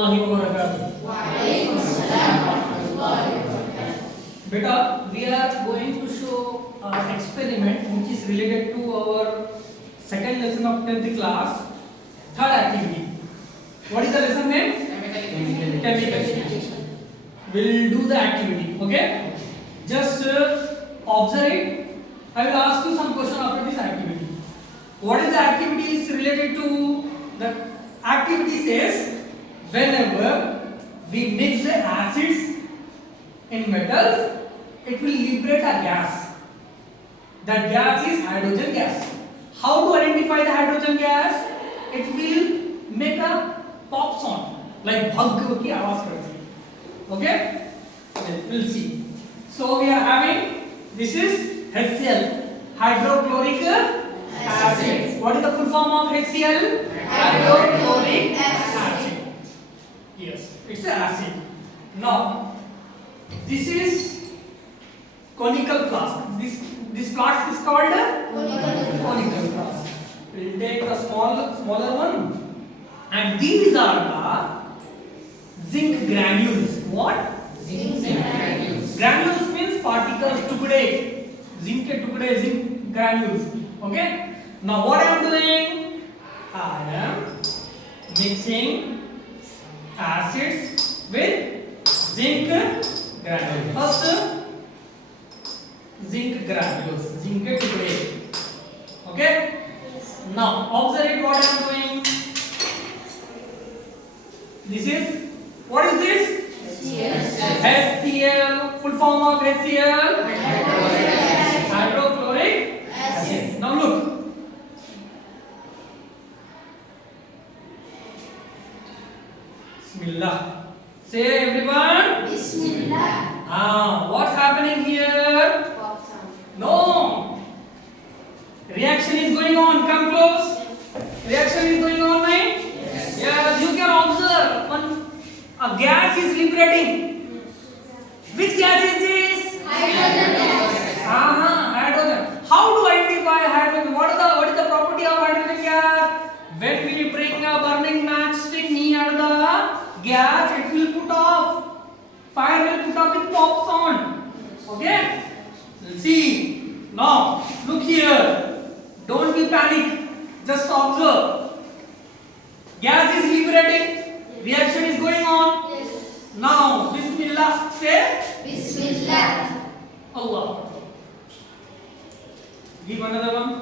warahmatullahi wabarakatuh. Beta, we are going to show an experiment which is related to our second lesson of 10th class, third activity. What is the lesson name? Chemical. We'll do the activity. Okay? Just observe it. I will ask you some question after this activity. What is the activity is related to? The activity says whenever we mix the acids in metals, it will liberate a gas. That gas is hydrogen gas. How to identify the hydrogen gas? It will make a pop sound like bhag की आवाज करती है. Okay? We'll see. So we are having this is HCl, hydrochloric acid. What is the full form of HCl? Hydrochloric acid. Yes, it's an acid. Now this is conical flask. This flask is called conical flask. We'll take the smaller one, and these are the zinc granules. What? Zinc granules. Granules means particles, tukde. Zinc ke tukde, zinc granules. Okay. Now what I am doing? I am mixing acids with zinc granules. First, zinc granules, zinc ke tukde. Okay. Now observe what I am doing. This is, what is this? HCl. Full form of HCl? Hydrochloric acid. Now look. Bismillah. Say everyone. Bismillah. What's happening here? No. Reaction is going on. Come close. Reaction is going on, right? Yes. You can observe a gas is liberating. Which gas is this? Hydrogen gas. Hydrogen. How to identify hydrogen? What is the property of hydrogen gas? When we bring a burning matchstick near the gas, it will put off. Fire will put off with pop sound. Okay? Let's see. Now, look here. Don't be panic. Just observe. Gas is liberating. Reaction is going on. Yes. Now, Bismillah. Say Bismillah. Allah. Give another one.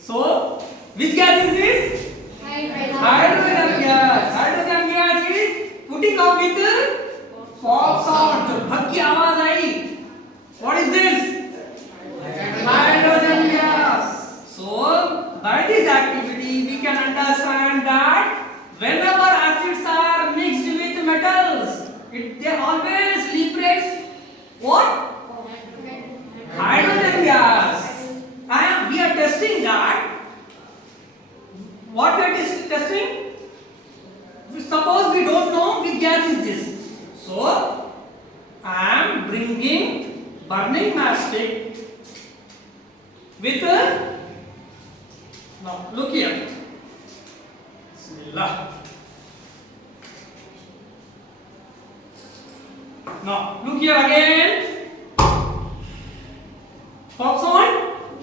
So, which gas is this? Hydrogen gas. Hydrogen gas is putting off with pop sound. भग की आवाज आई. What is this? Hydrogen gas. So, by this activity, we can understand that whenever acids are mixed with metals, they always liberate what? Hydrogen gas. We are testing that. What we are testing? Suppose we don't know which gas is this. So, I am bringing burning matchstick with now look here. Bismillah. Now look here again. Pop sound?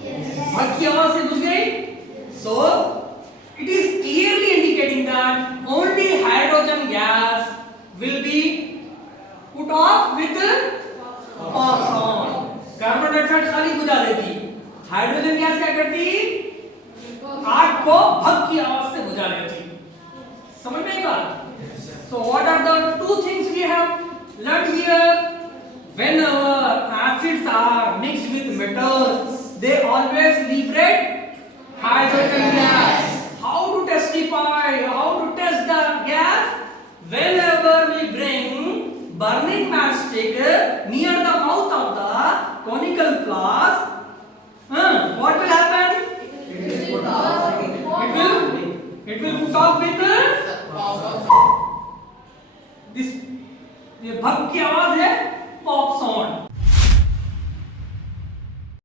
Yes. भग की आवाज से बुझ गई? So it is clearly indicating that only hydrogen gas will be put off with pop sound. Carbon dioxide खाली बुझा देती. Hydrogen gas क्या करती? आग को भग की आवाज से बुझा देती. समझ में आई बात? So what are the two things we have learned here? Whenever acids are mixed with metals, they always liberate hydrogen gas. How to testify? How to test the gas? Whenever we bring burning matchstick near the mouth of the conical flask, what will happen? It will put off with this ये भक की आवाज है pop song.